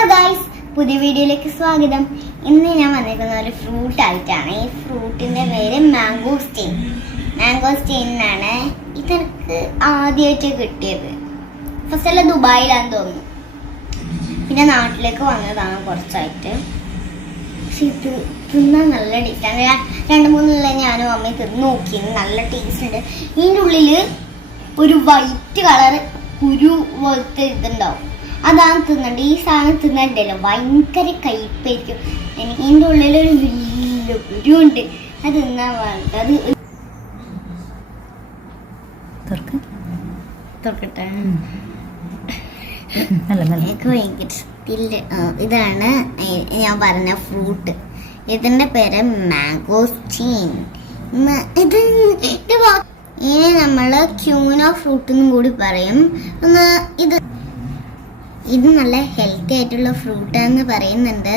Hello guys, പുതിയ വീഡിയോയിലേക്ക് സ്വാഗതം. ഇന്ന് ഞാൻ വന്നിരിക്കുന്ന ഒരു ഫ്രൂട്ട് ആയിട്ടാണ്. ഈ ഫ്രൂട്ടിന്റെ പേര് മാംഗോസ്റ്റീൻ. മാംഗോസ്റ്റീൻ എന്നാണ് ഇതെനിക്ക് ആദ്യമായിട്ട് കിട്ടിയത്. ഫസ്റ്റ് എല്ലാം ദുബായിലാന്ന് തോന്നുന്നു, പിന്നെ നാട്ടിലേക്ക് വന്നതാണ് കുറച്ചായിട്ട്. പക്ഷെ ഇത് തിന്നാൻ നല്ല ടേസ്റ്റാണ്. 2-3 ഞാനും അമ്മയും തിന്ന് നോക്കി, നല്ല ടേസ്റ്റ് ഉണ്ട്. ഇതിൻ്റെ ഉള്ളിൽ ഒരു വൈറ്റ് കളർ കുരു പോലത്തെ ഇതുണ്ടാവും, അതാണ് തിന്നണ്ട്. ഈ സാധനം തിന്നണ്ടല്ലോ ഭയങ്കര കയ്പ്പായിരിക്കും. എനിക്ക് ഇതിൻ്റെ ഉള്ളിലൊരു വലിയ കുരു ഉണ്ട്, അത് തിന്നാൻ വേണ്ട. അത് തുറക്കട്ടെ, എനിക്ക് ഭയങ്കര ഇഷ്ടമില്ല. ഇതാണ് ഞാൻ പറഞ്ഞ ഫ്രൂട്ട്. ഇതിൻ്റെ പേര് മാംഗോസ്റ്റീൻ. ഇനി നമ്മൾ ക്യൂനോ ഫ്രൂട്ട് എന്നും കൂടി പറയും. ഇത് നല്ല ഹെൽത്തി ആയിട്ടുള്ള ഫ്രൂട്ടാന്ന് പറയുന്നുണ്ട്.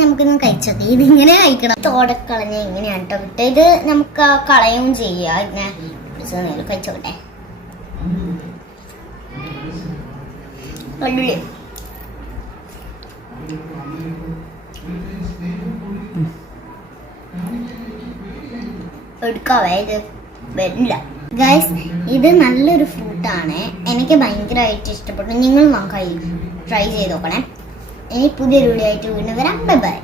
നമുക്കൊന്ന് കഴിച്ചോക്കെ. ഇതിങ്ങനെ കഴിക്കണം, തോടക്കളഞ്ഞ ഇങ്ങനെയാണ് കേട്ടോ കിട്ടുക. ഇത് നമുക്ക് കളയും ചെയ്യാം. ഇതിനെ കഴിച്ചോട്ടെ. എടുക്കാവേ, ഇത് വരില്ല ഗൈസ്. ഇത് നല്ലൊരു ഫ്രൂട്ടാണ്, എനിക്ക് ഭയങ്കരമായിട്ട് ഇഷ്ടപ്പെട്ടു. നിങ്ങൾ ട്രൈ ചെയ്ത് നോക്കണേ. ഇനി പുതിയൊരു വീഡിയോ ആയിട്ട് വീണ്ടും വരാം. Bye bye.